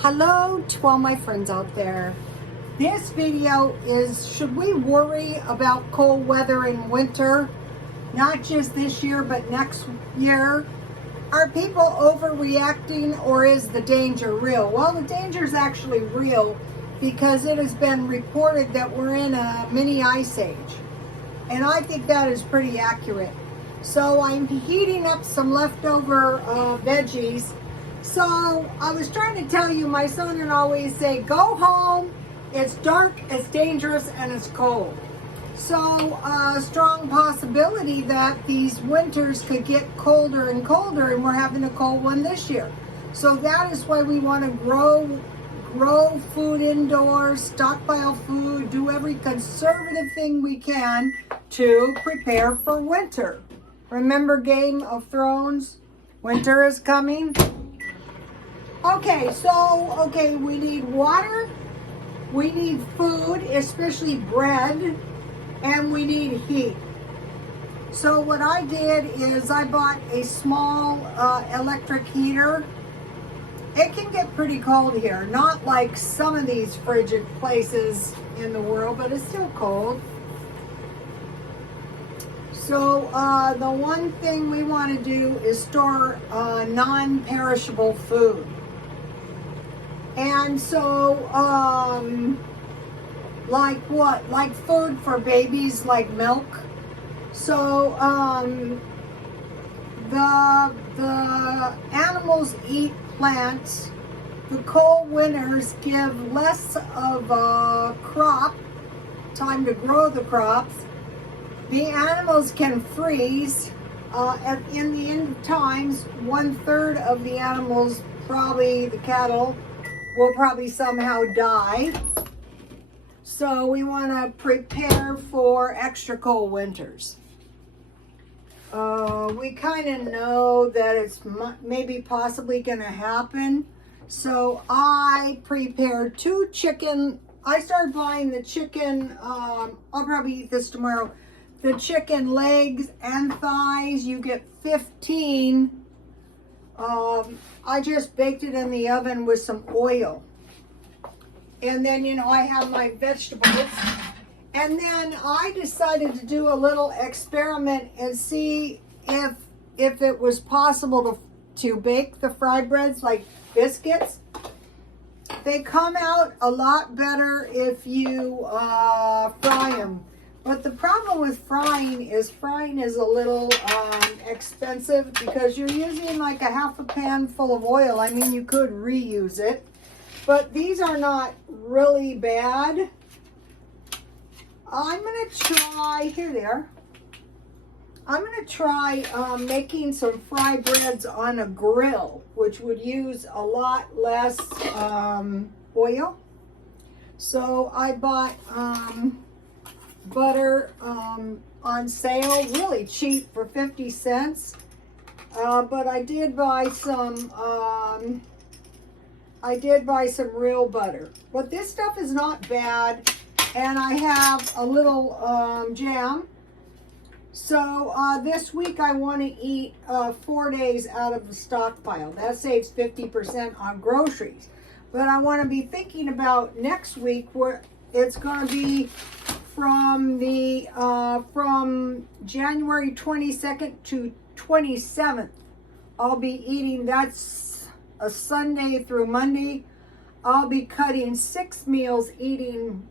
Hello to all my friends out there. This video is, should we worry about cold weather in winter? Not just this year, but next year? Are people overreacting, or is the danger real? Well, the danger is actually real because it has been reported that we're in a mini ice age. And I think that is pretty accurate. So I'm heating up some leftover veggies. So I was trying to tell you, my son and I always say, go home, it's dark, it's dangerous, and it's cold. So a strong possibility that these winters could get colder and colder, and we're having a cold one this year. So that is why we want to grow food indoors, stockpile food, do every conservative thing we can to prepare for winter. Remember Game of Thrones? Winter is coming. Okay, we need water, we need food, especially bread, and we need heat. So what I did is I bought a small electric heater. It can get pretty cold here, not like some of these frigid places in the world, but it's still cold. So the one thing we want to do is store non-perishable food. And so, like what? Like food for babies, like milk. So, the animals eat plants. The cold winters give less of a crop, time to grow the crops. The animals can freeze. In the end of times, 1/3 of the animals, probably the cattle, will probably somehow die. So we want to prepare for extra cold winters. We kind of know that it's maybe possibly going to happen. So I prepared 2 chicken. I started buying the chicken. I'll probably eat this tomorrow. The chicken legs and thighs. You get 15. I just baked it in the oven with some oil. And then, I have my vegetables. And then I decided to do a little experiment and see if it was possible to bake the fried breads like biscuits. They come out a lot better if you fry them. But the problem with frying is a little expensive because you're using like a half a pan full of oil. I mean, you could reuse it, but these are not really bad. I'm going to try, here they are. I'm going to try making some fried breads on a grill, which would use a lot less oil. So I bought butter on sale, really cheap for 50 cents. But I did buy some real butter. But this stuff is not bad. And I have a little jam. So this week I want to eat 4 days out of the stockpile. That saves 50% on groceries. But I want to be thinking about next week where it's going to be from January 22nd to 27th. I'll be eating, that's a Sunday through Monday. I'll be cutting 6 meals, eating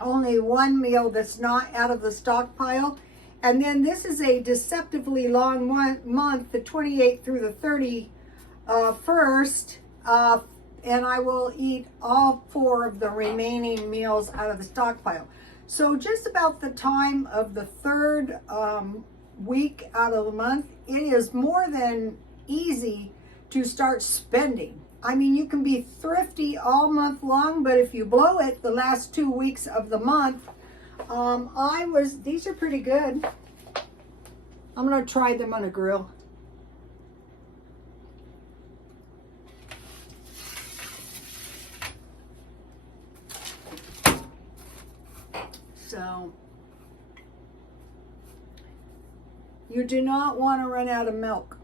only 1 meal that's not out of the stockpile. And then this is a deceptively long month, the 28th through the 31st. And I will eat all 4 of the remaining meals out of the stockpile. So just about the time of the 3rd week out of the month, it is more than easy to start spending. I mean, you can be thrifty all month long, but if you blow it the last 2 weeks of the month, these are pretty good. I'm going to try them on a grill. So, you do not want to run out of milk,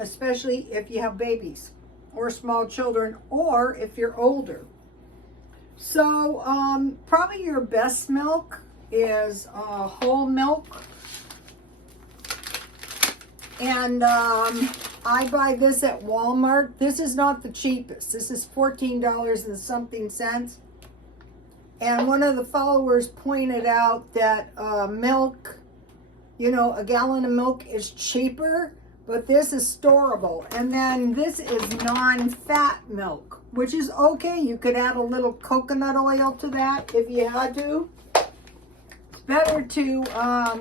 especially if you have babies. or small children, or if you're older. So probably your best milk is whole milk. And I buy this at Walmart. This is not the cheapest. This is $14 and something cents. And one of the followers pointed out that milk, you know, a gallon of milk is cheaper, but this is storable. And then this is non-fat milk, which is okay. You could add a little coconut oil to that if you had to. It's better to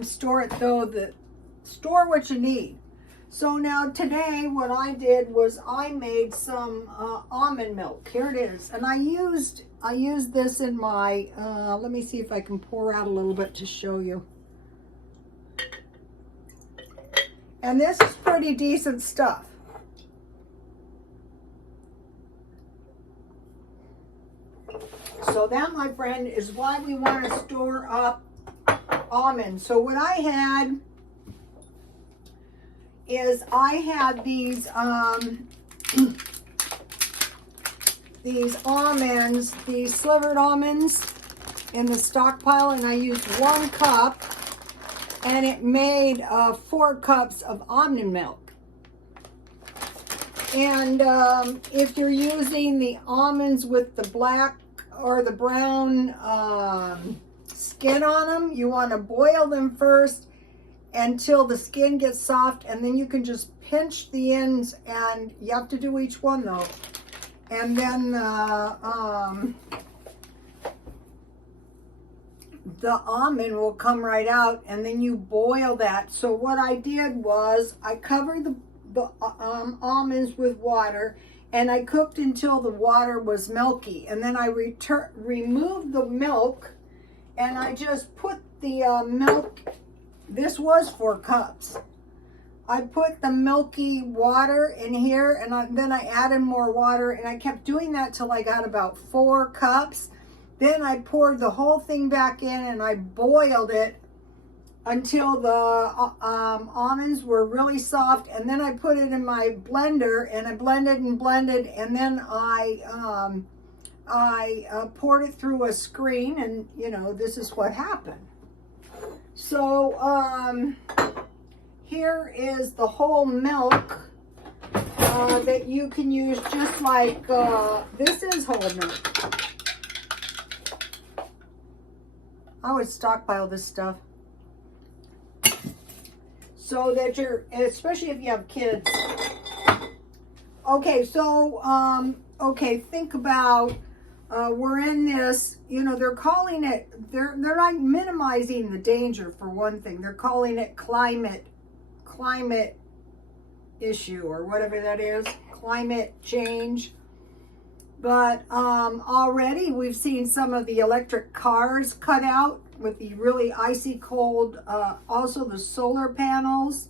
store it though. Store what you need. So now today what I did was I made some almond milk. Here it is. And I used this in my, let me see if I can pour out a little bit to show you. And this is pretty decent stuff. So that, my friend, is why we want to store up almonds. So what I had is I had these almonds, these slivered almonds in the stockpile, and I used 1 cup, and it made 4 cups of almond milk. And if you're using the almonds with the black or the brown skin on them, you want to boil them first until the skin gets soft, and then you can just pinch the ends, and you have to do each one though. And then the almond will come right out, and then you boil that. So what I did was I covered the almonds with water, and I cooked until the water was milky, and then I removed the milk, and I just put the milk. This was 4 cups. I put the milky water in here, and then I added more water, and I kept doing that till I got about 4 cups. Then I poured the whole thing back in, and I boiled it until the almonds were really soft, and then I put it in my blender, and I blended and blended, and then I poured it through a screen, and you know, this is what happened. So here is the whole milk that you can use, just like this is whole milk. I would stockpile this stuff so that especially if you have kids. Okay, so okay, think about we're in this, you know, they're calling it, they're not minimizing the danger, for one thing. They're calling it climate issue, or whatever that is, climate change. But already we've seen some of the electric cars cut out with the really icy cold. Also the solar panels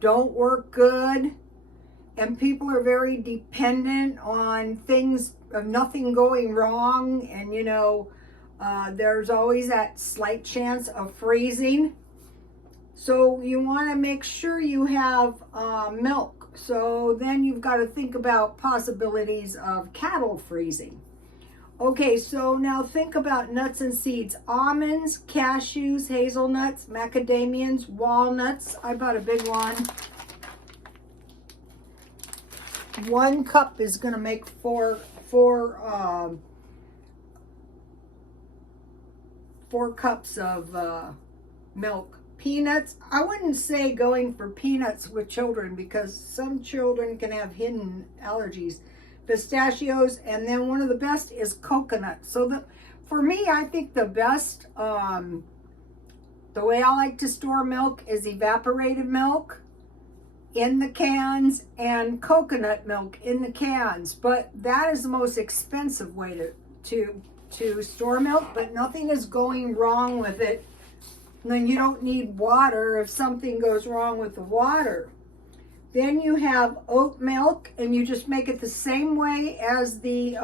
don't work good, and people are very dependent on things of nothing going wrong, and you know, there's always that slight chance of freezing. So you want to make sure you have milk. So then you've got to think about possibilities of cattle freezing. Okay, so now think about nuts and seeds. Almonds, cashews, hazelnuts, macadamians, walnuts. I bought a big one. 1 cup is going to make four cups of milk. Peanuts, I wouldn't say going for peanuts with children, because some children can have hidden allergies. Pistachios, and then one of the best is coconut. So for me, I think the best, the way I like to store milk is evaporated milk in the cans and coconut milk in the cans. But that is the most expensive way to store milk, but nothing is going wrong with it. Then you don't need water if something goes wrong with the water. Then you have oat milk, and you just make it the same way as the,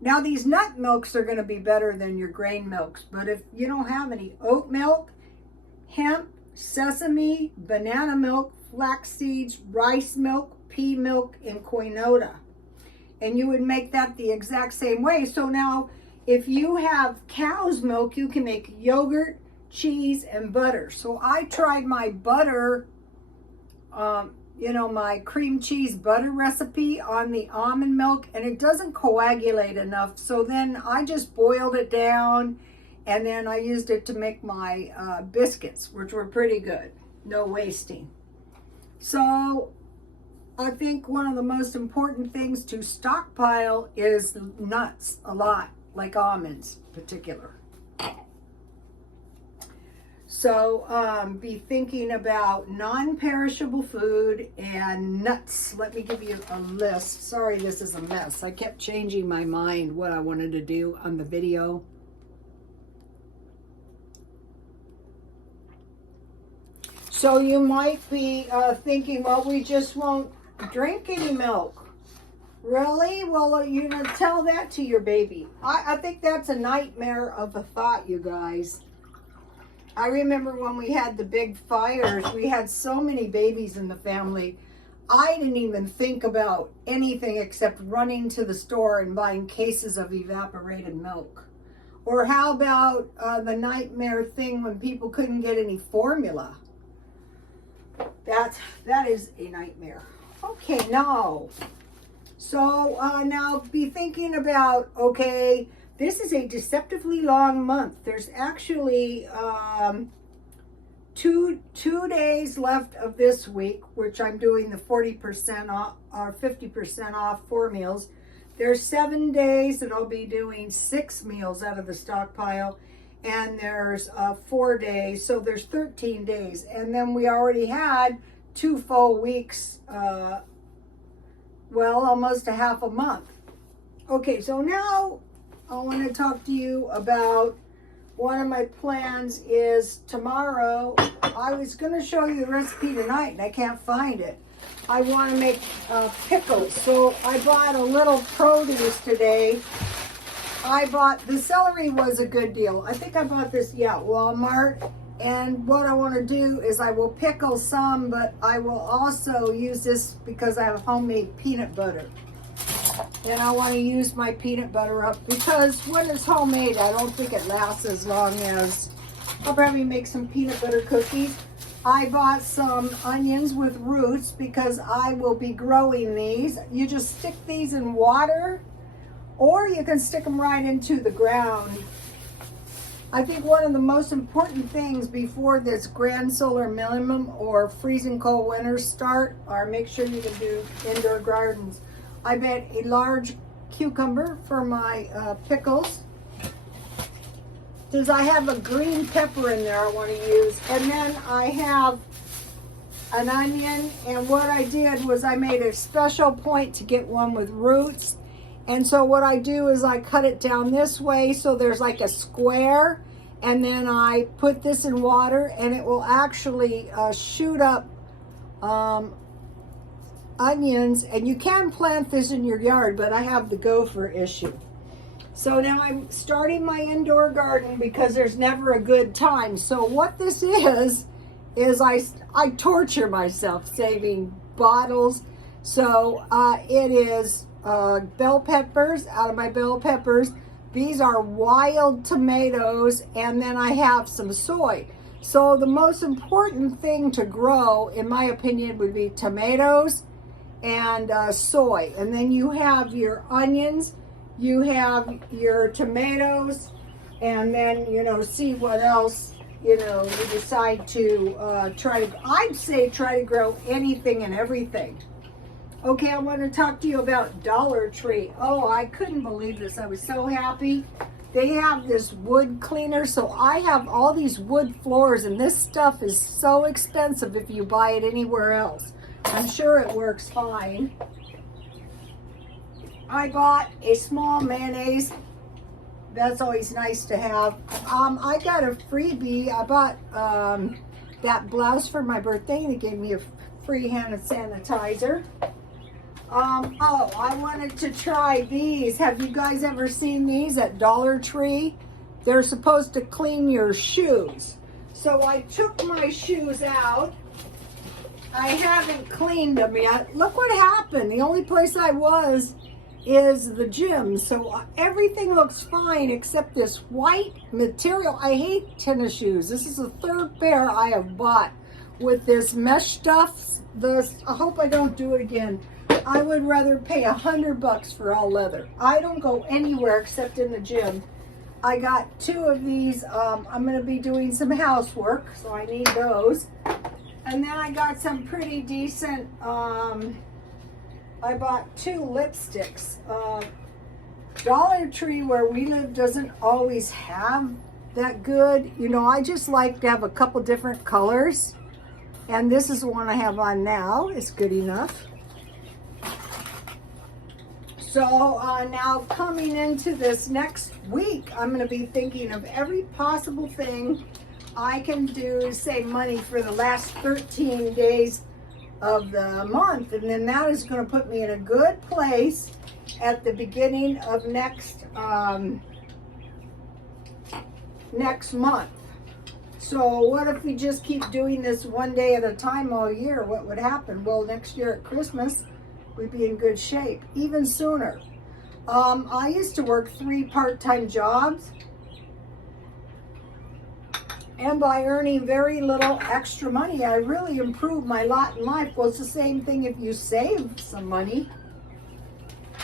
now these nut milks are going to be better than your grain milks, but if you don't have any, oat milk, hemp, sesame, banana milk, flax seeds, rice milk, pea milk in quinota. And you would make that the exact same way. So now, if you have cow's milk, you can make yogurt, cheese, and butter. So I tried my butter, my cream cheese butter recipe on the almond milk, and it doesn't coagulate enough. So then I just boiled it down, and then I used it to make my biscuits, which were pretty good. No wasting. So I think one of the most important things to stockpile is nuts a lot, like almonds in particular. So be thinking about non-perishable food and nuts. Let me give you a list. Sorry, this is a mess. I kept changing my mind what I wanted to do on the video. So you might be thinking, well, we just won't drink any milk. Really? Well, tell that to your baby. I think that's a nightmare of a thought, you guys. I remember when we had the big fires, we had so many babies in the family. I didn't even think about anything except running to the store and buying cases of evaporated milk. Or how about the nightmare thing when people couldn't get any formula? That is a nightmare. Okay, no. So now be thinking about, okay, this is a deceptively long month. There's actually two days left of this week, which I'm doing the 40% off or 50% off 4 meals. There's 7 days that I'll be doing 6 meals out of the stockpile, and there's 4 days, so there's 13 days. And then we already had 2 full weeks, almost a half a month. Okay, so now I want to talk to you about one of my plans is tomorrow. I was going to show you the recipe tonight and I can't find it. I want to make pickles. So I bought a little produce today. I bought, the celery was a good deal. I think I bought this, Walmart. And what I want to do is I will pickle some, but I will also use this because I have homemade peanut butter. And I want to use my peanut butter up because when it's homemade, I don't think it lasts as long as, I'll probably make some peanut butter cookies. I bought some onions with roots because I will be growing these. You just stick these in water or you can stick them right into the ground. I think one of the most important things before this grand solar minimum or freezing cold winters start are make sure you can do indoor gardens. I made a large cucumber for my pickles. Since I have a green pepper in there I want to use. And then I have an onion. And what I did was I made a special point to get one with roots. And so what I do is I cut it down this way so there's like a square. And then I put this in water and it will actually shoot up onions, and you can plant this in your yard, but I have the gopher issue. So now I'm starting my indoor garden because there's never a good time. So what this is I torture myself saving bottles. So it is bell peppers, out of my bell peppers. These are wild tomatoes, and then I have some soy. So the most important thing to grow, in my opinion, would be tomatoes and soy. And then you have your onions, you have your tomatoes, and then, see what else, you decide to try to, I'd say try to grow anything and everything. Okay, I want to talk to you about Dollar Tree. Oh, I couldn't believe this. I was so happy. They have this wood cleaner. So I have all these wood floors, and this stuff is so expensive if you buy it anywhere else. I'm sure it works fine. I bought a small mayonnaise. That's always nice to have. I got a freebie. I bought that blouse for my birthday. They gave me a free hand sanitizer. I wanted to try these. Have you guys ever seen these at Dollar Tree? They're supposed to clean your shoes. So I took my shoes out I haven't cleaned them yet. Look what happened. The only place I was is the gym. So everything looks fine except this white material. I hate tennis shoes. This is the third pair I have bought with this mesh stuff. I hope I don't do it again. I would rather pay $100 for all leather. I don't go anywhere except in the gym. I got 2 of these. I'm going to be doing some housework, so I need those. And then I got some pretty decent, I bought 2 lipsticks. Dollar Tree where we live doesn't always have that good. You know, I just like to have a couple different colors. And this is the one I have on now. It's good enough. So now coming into this next week, I'm going to be thinking of every possible thing I can do to save money for the last 13 days of the month. And then that is going to put me in a good place at the beginning of next month. So what if we just keep doing this one day at a time all year? What would happen? Well, next year at Christmas, we'd be in good shape, even sooner. I used to work 3 part-time jobs, and by earning very little extra money, I really improved my lot in life. Well, it's the same thing if you save some money.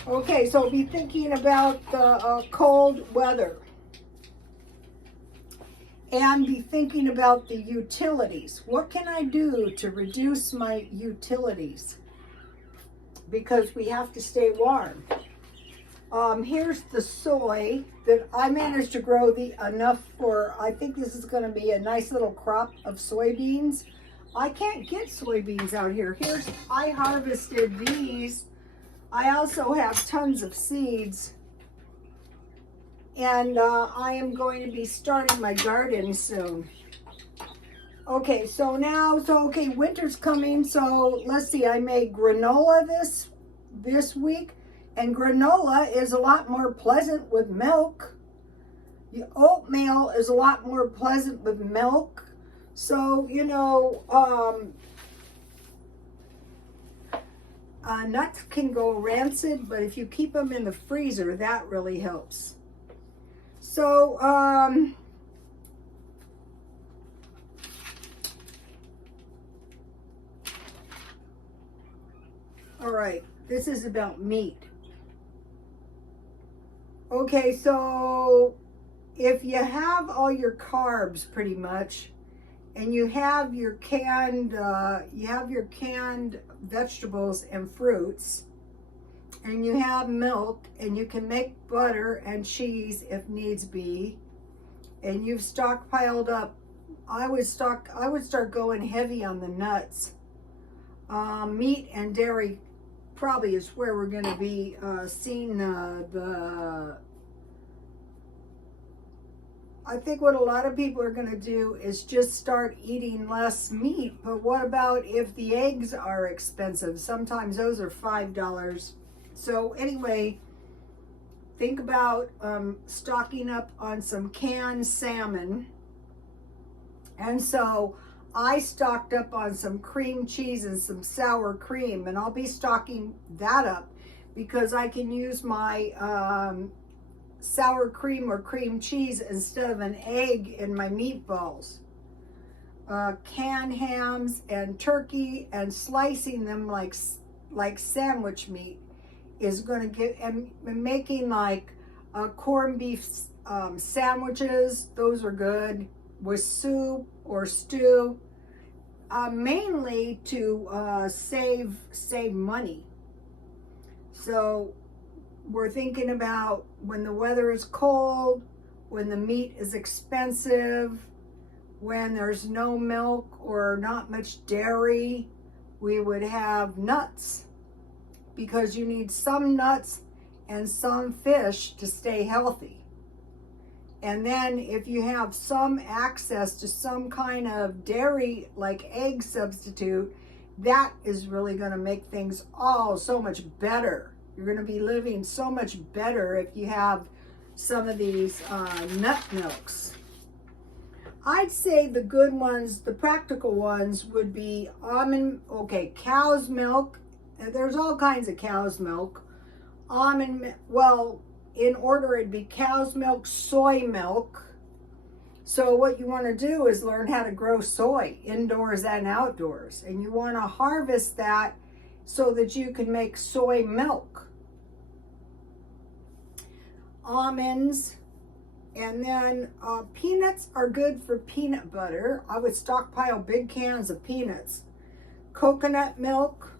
Okay, so be thinking about the cold weather. And be thinking about the utilities. What can I do to reduce my utilities? Because we have to stay warm. Here's the soy that I managed to grow enough for, I think this is going to be a nice little crop of soybeans. I can't get soybeans out here. I harvested these. I also have tons of seeds. And I am going to be starting my garden soon. Okay, so winter's coming. So let's see, I made granola this week. And granola is a lot more pleasant with milk. The oatmeal is a lot more pleasant with milk. So, you know, nuts can go rancid, but if you keep them in the freezer, that really helps. So, all right, this is about meat. Okay, so if you have all your carbs pretty much, and you have your canned vegetables and fruits, and you have milk, and you can make butter and cheese if needs be, and you've stockpiled up, I would start going heavy on the nuts. Meat and dairy probably is where we're going to be seeing I think what a lot of people are going to do is just start eating less meat. But what about if the eggs are expensive? Sometimes those are $5. So anyway, think about stocking up on some canned salmon. And so I stocked up on some cream cheese and some sour cream, and I'll be stocking that up because I can use my sour cream or cream cheese instead of an egg in my meatballs. Canned hams and turkey and slicing them like sandwich meat is going to get, and making like corned beef sandwiches. Those are good with soup or stew, mainly to save money. So we're thinking about when the weather is cold, when the meat is expensive, when there's no milk or not much dairy, we would have nuts, because you need some nuts and some fish to stay healthy. And then if you have some access to some kind of dairy, like egg substitute, that is really going to make things all so much better. You're going to be living so much better if you have some of these nut milks. I'd say the good ones, the practical ones would be almond, okay, cow's milk. There's all kinds of cow's milk. Almond, well, in order it'd be cow's milk, soy milk. So what you want to do is learn how to grow soy indoors and outdoors. And you want to harvest that so that you can make soy milk. Almonds. And then peanuts are good for peanut butter. I would stockpile big cans of peanuts. Coconut milk.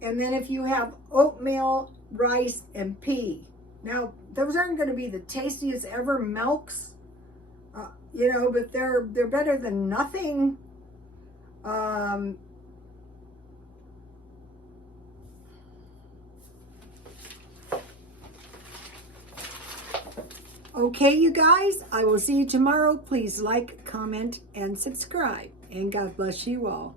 And then if you have oatmeal, rice, and pea. Now, those aren't going to be the tastiest ever milks. You know, but they're better than nothing. Okay, you guys, I will see you tomorrow. Please like, comment, and subscribe. And God bless you all.